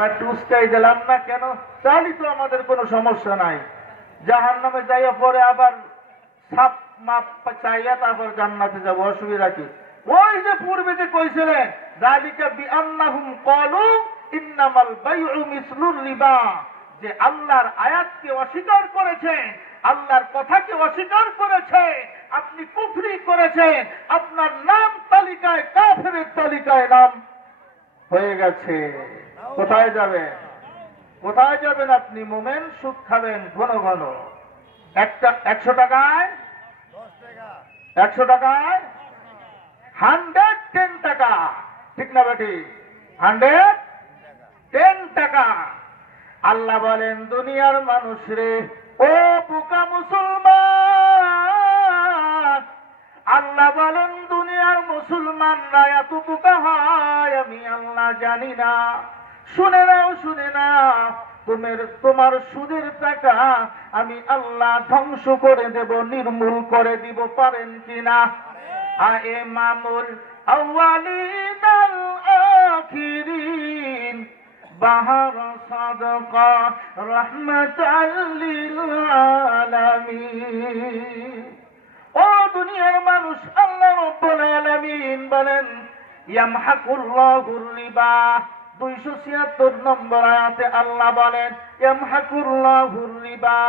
আর একটু উস্কাই দিলাম না কেন? তাহলে তো আমাদের কোনো সমস্যা নাই। জাহান্নামে যাইয়া পরে আবার সাপ মাপ চাইয়া তারপর জান্নাতে যাবো, অসুবিধা কি? ওই যে পূর্বে যে কইছিলেন যালিকা বিআন্নাহুম ক্বালু ইন্নামাল বাইউ মিসলুর রিবা, যে আল্লাহর আয়াতকে অস্বীকার করেছেন, আল্লাহর কথাকে অস্বীকার করেছেন, আপনি কুফরি করেছেন, আপনার নাম তালিকায় কাফেরের তালিকায় নাম হয়ে গেছে। কোথায় যাবেন? কোথায় যাবেন আপনি? মোমেন সুদ খাবেন ঘন ঘন। একটা 100 টাকায় 100 টাকায় 110 টাকা, ঠিক না বেটি? 110 টাকা। আল্লাহ বলেন দুনিয়ার মানুষ রে, ও বোকা মুসলমান, আল্লাহ বলেন দুনিয়ার মুসলমানরা এত বোকা হয় আমি আল্লাহ জানি না। শুনে নাও, শুনে নাও, তোমার সুদের টাকা আমি আল্লাহ ধ্বংস করে দেব, নির্মূল করে দিব, পারেন কিনা? ইমামুল আউয়ালিন আল আখিরিন বাহার সাদকা রাহমাতাল লিল আলামিন। ও দুনিয়ার মানুষ, আল্লাহ রাব্বুল আলামিন বলেন ইয়ামহাকুল্লাহুর রিবা, 276 নম্বর আয়াতে আল্লাহ বলেন ইয়ামহাকুল্লাহুর রিবা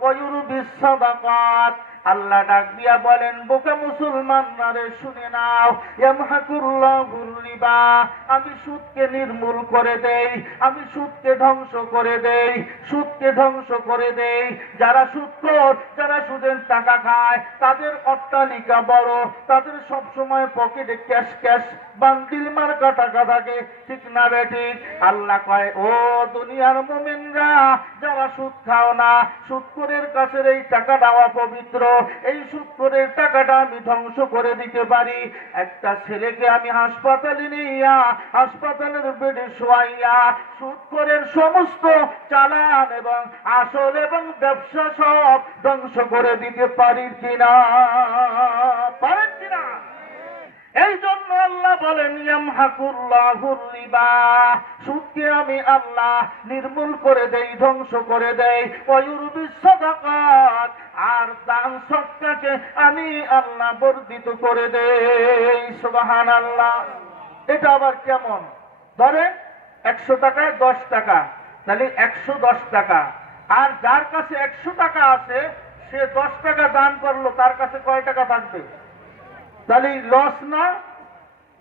ওয়া ইউরবিস সাদাকাত। আল্লাহ ডাক দিয়া বলেন বোকা মুসলমানরা রে শুনে নাও, ইয়ামহাকুল্লাহুর রিবা, আমি সুদকে নির্মূল করে দেই, আমি সুদকে ধ্বংস করে দেই, সুদকে ধ্বংস করে দেই। যারা সুদখোর, যারা সুদের টাকা খায়, তাদের অট্টালিকা বড়, তাদের সব সময় পকেটে ক্যাশ ক্যাশ বান্ডিল মার্কা টাকা থাকে, ঠিক না বেঠিক? আল্লাহ কয় ও দুনিয়ার মুমিনরা, যারা সুদ খাও না, সুদখোরের কাছে এই টাকাটা অপবিত্র, এই সুদখোরের টাকাটা আমি ধ্বংস করে দিতে পারি। একটা ছেলেকে আমি হাসপাতালে নিয়া, হাসপাতালের বেডে শোয়াইয়া সুদখোরের সমস্ত চালান এবং আসল এবং ব্যবসা সব ধ্বংস করে দিতে পারি কিনা? পারেন কিনা? এই জন্য আল্লাহ বলেন ইয়ামহাকুল্লাহুর রিবা, সুদকে আমি আল্লাহ নির্মূল করে দেই, ধ্বংস করে দেই। ওয়া ইউরবিস সাদাকাত, আর দান সদকাকে আমি আল্লাহ বর্ধিত করে দেই। সুবহানাল্লাহ। এটা আবার কেমন? ধরেন 100 টাকায় 10 টাকা, তাহলে 110 টাকা। আর যার কাছে 100 টাকা আছে, সে 10 টাকা দান করলো, তার কাছে কয় টাকা থাকবে? তাহলে লস না?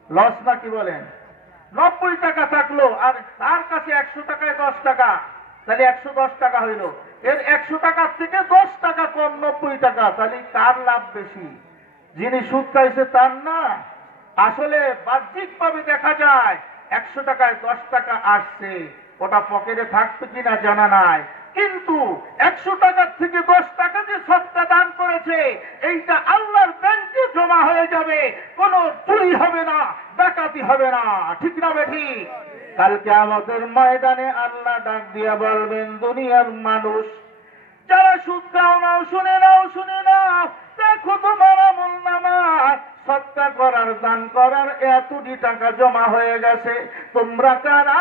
লস না, কি বলেন? 90 টাকা থাকলো, আর তার কাছে 100 টাকায় 10 টাকা, তাহলে 110 টাকা হইল। এর 100 টাকার থেকে 10 টাকা কম, 90 টাকা। তাহলে কার লাভ বেশি? যিনি সুদ খাইছে তার না? আসলে বাহ্যিক ভাবে দেখা যায় 100 টাকায় 10 টাকা আসছে, ওটা পকেটে থাকবে কিনা জানা নাই, কিন্তু 100 টাকার থেকে 10 টাকা যে সদকা দান করেছে, এইটা আল্লাহর ব্যাংকে জমা হয়ে যাবে, কোনো চুরি হবে না, ডাকাতি হবে না, ঠিক না বেঠি? কালকে আমাদের ময়দানে আল্লাহ ডাক দিয়া বলবেন দুনিয়ার মানুষ, যারা সুদ খাও নাও, শুনে নাও, শুনে নাও, দেখো তোমার আমলনামা সদকা করার, দান করার এতটি টাকা জমা হয়ে গেছে। তোমরা কারা?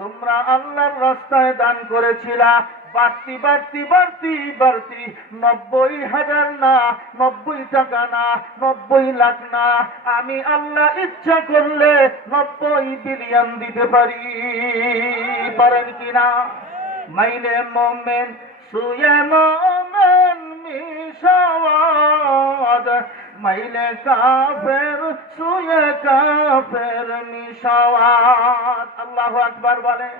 তোমরা আল্লাহর রাস্তায় দান করেছিলা, বাড়তি বাড়তি বাড়তি বাড়তি 90,000 না, 90 টাকা না, 90 লাখ না, আমি আল্লাহ ইচ্ছা করলে 90 বিলিয়ন দিতে পারি। পারেন কিনা? মাইলে মোমেন সুয়ে মোমেন মিশাওয়াদ, মাইলে কাফের সুয়ে কাফের মিশাওয়াদ। আল্লাহু আকবার বলে।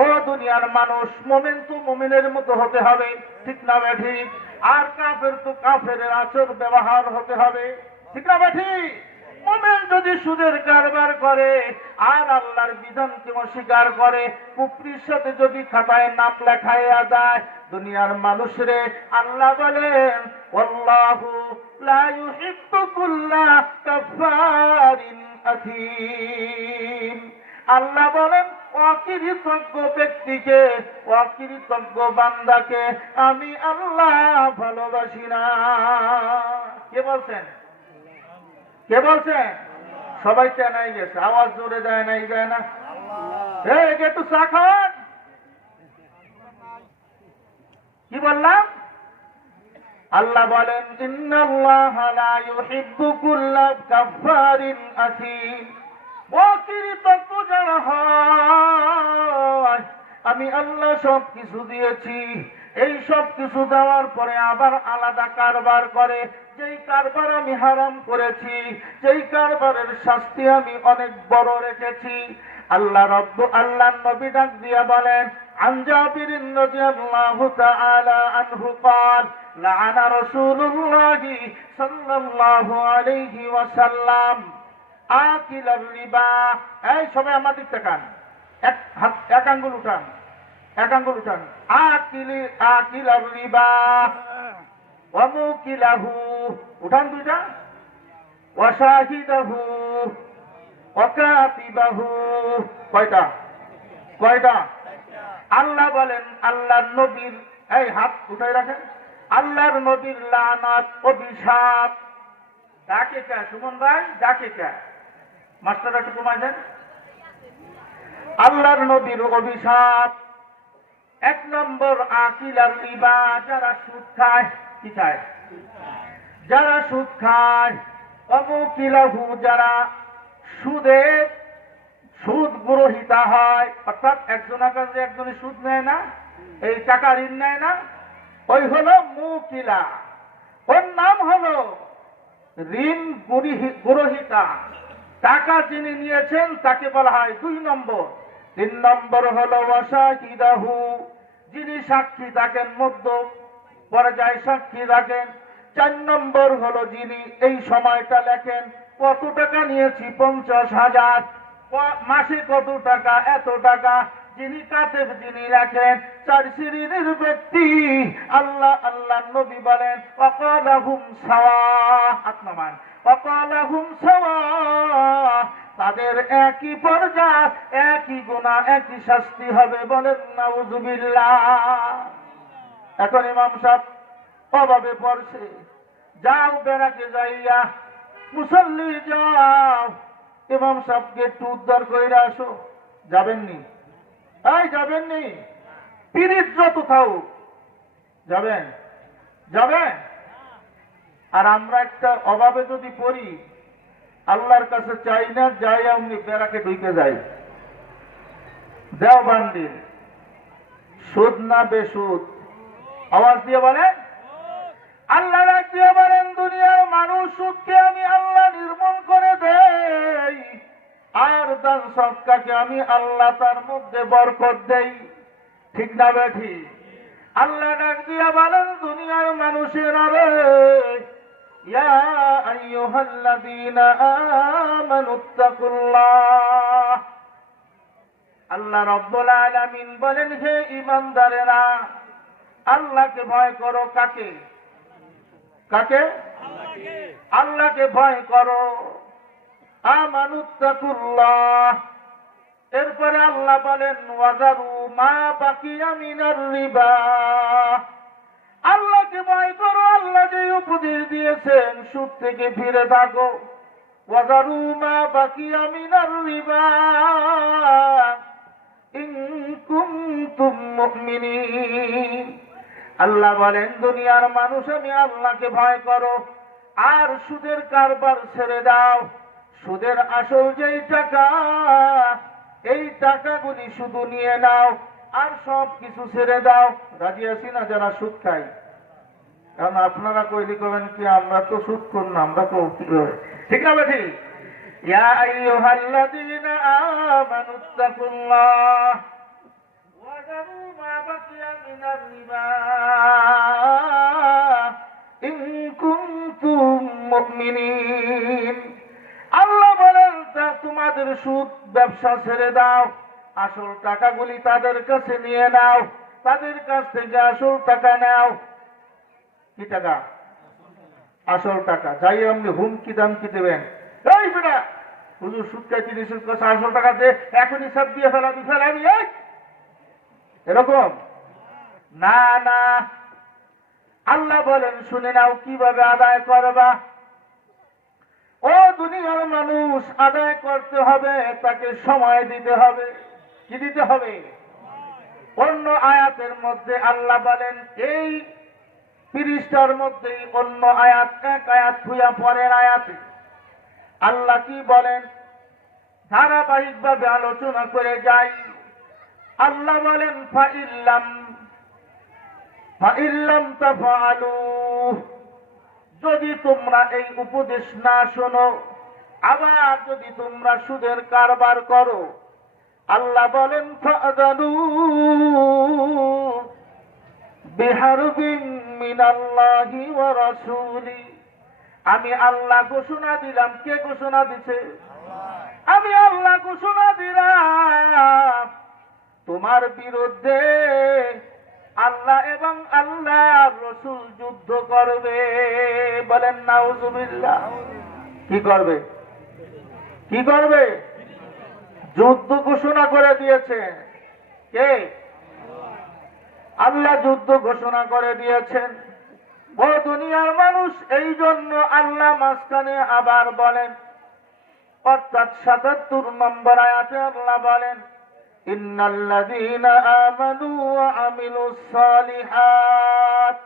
ও দুনিয়ার মানুষ, মোমেন তো মোমেনের মতো হতে হবে, ঠিক না বেঠিক? আর কাফের তো কাফের আচর ব্যবহার হতে হবে, ঠিক না বেঠিক? মোমেন যদি সুদের কারবার করে আর আল্লাহর বিধানকে অস্বীকার করে, কুফরির সাথে যদি খাতায় নাম লেখাইয়া যায়, দুনিয়ার মানুষরে আল্লাহ বলেন ওয়াল্লাহু লা ইউহিব্বু কুল্লা কাফারিন আথীম। আল্লাহ বলেন অকৃতজ্ঞ ব্যক্তিকে, অকৃতজ্ঞ বান্দাকে আমি আল্লাহ ভালোবাসি না। কে বলছেন? কে বলছেন? সবাই চেনাই গেছে, আওয়াজ জোরে দেয় নাই, দেয় না? একটু চা খান। কি বললাম? আল্লাহ বলেন ইন্নাল্লাহা লা ইউহিব্বু কুল্লা কাফফারিন আসীম। অকৃতজ্ঞ যারা হয়, আমি আল্লাহ সব কিছু দিয়েছি, এই সব কিছু দেওয়ার পরে আবার আলাদা কারবার করে, যেই কারবার আমি হারাম করেছি, যেই কারবারের শাস্তি আমি অনেক বড় রেখেছি। আল্লাহ নবী ডাক দিয়া বলেন عن جابر رضي الله تعالى عنه قال لعن رسول الله صلى الله عليه وسلم آكل الربا। এই সবাই আমার দিক তাকান, এক আঙ্গুল উঠান, এক আঙ্গুল উঠান। আকিল রিবা ওয়া মুকিলাহু, উঠান দুইটা, ওয়া শাহিদাহু ওয়া কাতিবাহু। কয়টা? কয়টা? আল্লাহ বলেন আল্লাহর নবীর, এই হাত উঠাই রাখেন, আল্লাহর নবীর লানাত, অভিশাপ। ডাকে কে সুমন ভাই? ডাকে কে? মাস্টার একটু কমাই দেন। আল্লাহর নবীর অভিশাপ। এক নম্বর আকিলার রিবা, যারা সুদ খায়। কি খায়? যারা সুদ খায়। অমুকিলাহু, যারা সুদ গ্রহিতা হয়, অর্থাৎ একজনের কাছে একজনে সুদ নেয় না, এই টাকা ঋণ নেয় না, ওই হলো মুকিলা। ওর নাম হলো ঋণ গ্রহিতা। টাকা যিনি নিয়েছেন তাকে বলা হয় 2 নম্বর। 3 নম্বর হলো ওয়াশাহিদাহু, যিনি সাক্ষী থাকেন, মধ্য পর্যায়ে সাক্ষী রাখেন। 4 নম্বর হলো যিনি এই সময়টা লেখেন, কত টাকা নিয়েছি, 50,000, মাসে কত টাকা, এত টাকা, যিনি কাতেব, যিনি লেখেন। 4 শ্রেণীর ব্যক্তি আল্লাহ নবী বলেন ওয়াকালাহুম সাওয়া, আত্মমান ওয়াকালাহুম সাওয়া, তাদের একই পর্যায়, একই গুনাহ, একই শাস্তি হবে। বলেন নাউযুবিল্লাহ। এখন ইমাম সাহেব অভাবে পড়ছে, যাও বেড়াকে যাইয়া মুসল্লি যাও, ইমাম সাহেবকে একটু উদ্ধার করে আসো। যাবেননি? এই যাবেননি? পিরিত যত থাও যাবেন? যাবেন? আর আমরা একটা অভাবে যদি পড়ি, আল্লাহর কাছে চাই না, যাই আমি বেড়াকে ঢুকে যাই। দেও বান্দিল, সুদ না বেসুদ? আওয়াজ দিয়ে বলেন। আল্লাহ ডাক দিয়ে বলেন দুনিয়ার মানুষ সুদকে আমি আল্লাহ নির্মূল করে দেই, আর দান সদকাকে আমি আল্লাহ তার মধ্যে বরকত দেই। ঠিক না বেঠি? আল্লাহ ডাক দিয়ে বলেন দুনিয়ার মানুষেরা রে, ইয়া আইয়ুহাল্লাযীনা আমানুত্তাকুল্লাহ। আল্লাহ রাব্বুল আলামিন বলেন হে ঈমানদারেরা, আল্লাহকে ভয় করো। কাকে? কাকে? আল্লাহকে ভয় করো। আমানুত্তাকুল্লাহ। এরপরে আল্লাহ বলেন ওয়াজারু মা বাকিয়া মিনার রিবা। আল্লাহকে ভয় করো, আল্লাহ যে উপদেশ দিয়েছেন সুদ থেকে ফিরে থাকো। ওয়াজারু মা বাকিয়া মিনার রিবা ইন কুনতুম মুমিনিন। আল্লাহ বলেন দুনিয়ার মানুষ আমি আল্লাহকে ভয় করো, আর সুদের কারবার ছেড়ে দাও। সুদের আসল যেই টাকা, এই টাকাগুলি শুধু নিয়ে নাও, আর সব কিছু ছেড়ে দাও। রাজি আছি না যারা সুদ খাই? কারণ আপনারা কইলি কবেন কি আমরা তো সুদ করি না, আমরা তো ঠিক না বেঠি? ইয়া আইয়ুহাল্লাযীনা আমানুত্তাকুল্লাহ ওয়াযারু মা বাকিয়া মিনার রিবা ইন কুনতুম মুমিনিন। আল্লাহ বলেন তোমাদের সুদ ব্যবসা ছেড়ে দাও, আসল টাকাগুলি তাদের কাছে নিয়ে নাও, তাদের কাছ থেকে আসল টাকা নাও। কি টাকা? আসল টাকা। যাই আপনি হুমকি দামকি দেবেন, এই বেটা হুজুর সুদ খাইতে নিষেধ করছে, আসল টাকা দে, এখনই সব দিয়ে ফেলাবি ফেলাবি, এরকম না। না, আল্লাহ বলেন শুনে নাও কিভাবে আদায় করবা। ও দুনিয়ার মানুষ আদায় করতে হবে, তাকে সময় দিতে হবে। কি দিতে হবে? অন্য আয়াতের মধ্যে আল্লাহ বলেন, এই পৃষ্ঠার মধ্যেই অন্য আয়াত, এক আয়াত ভুয়া পরের আয়াতে আল্লাহ কি বলেন ধারাবাহিকভাবে আলোচনা করে যাই। আল্লাহ বলেন, ফাইল্লাম তাফআলু, যদি তোমরা এই উপদেশ না শোনো, আবার যদি তোমরা সুদের কারবার করো, আল্লাহ বলেন ফাযানু বিহারবিন মিনাল্লাহি ওয়া রাসূলি, আমি আল্লাহ ঘোষণা দিলাম। কে ঘোষণা দিছে? আমি আল্লাহ ঘোষণা দিলাম তোমার বিরুদ্ধে আল্লাহ এবং আল্লাহর রাসূল যুদ্ধ করবে। বলেন নাউজুবিল্লাহ। কি করবে? কি করবে? যুদ্ধ ঘোষণা করে দিয়েছে। কে? আল্লাহ যুদ্ধ ঘোষণা করে দিয়েছেন। ও দুনিয়ার মানুষ, এই জন্য আল্লাহ মাঝখানে আবার বলেন, অর্থাৎ ৭৭ নম্বর আয়াতে আল্লাহ বলেন, ইন্নাল্লাযীনা আমানু ওয়া আমিলুস সালিহাত,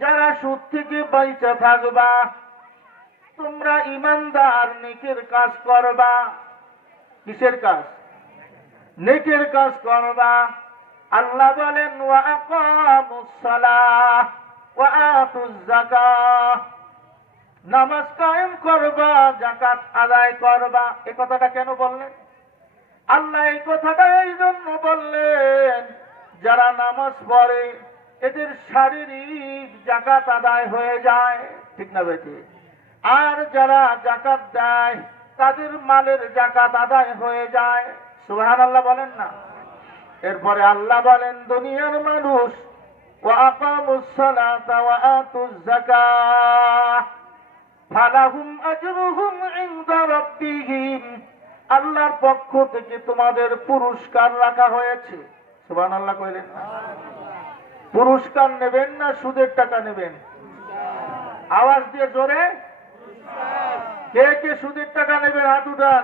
যারা সুদ থেকে বাইচা থাকবা, তোমরা ঈমানদার, নেকের কাজ করবা। কিসের কাজ? নেকের কাজ করবা। আল্লাহ বলেন, ওয়া আকামুস সালাহ ওয়া আতুজ যাকাহ, নামাজ কায়েম করবা, যাকাত আদায় করবা। এই কথাটা কেন বললেন? আল্লাহ এই কথাটা এই জন্য বললেন, যারা নামাজ পড়ে এদের শারীরিক যাকাত আদায় হয়ে যায়, ঠিক না বেটি? আর যারা যাকাত দেয় তাদের মালের যাকাত আদায় হয়ে যায়। সুবহানাল্লাহ বলেন না? এরপরে আল্লাহ বলেন, দুনিয়ার মানুষ ওয়া আকামুস সালাতা ওয়া আতুজ যাকাহ ফালাহুম আজরুহুম ইনদা রাব্বিহিম, আল্লাহর পক্ষ থেকে তোমাদের পুরস্কার রাখা হয়েছে। সুবহানাল্লাহ কইলেন? পুরস্কার নেবেন না সুদের টাকা নেবেন? আওয়াজ দিয়ে জোরে। কে কে সুদের টাকা নেবেন হাত উঠান।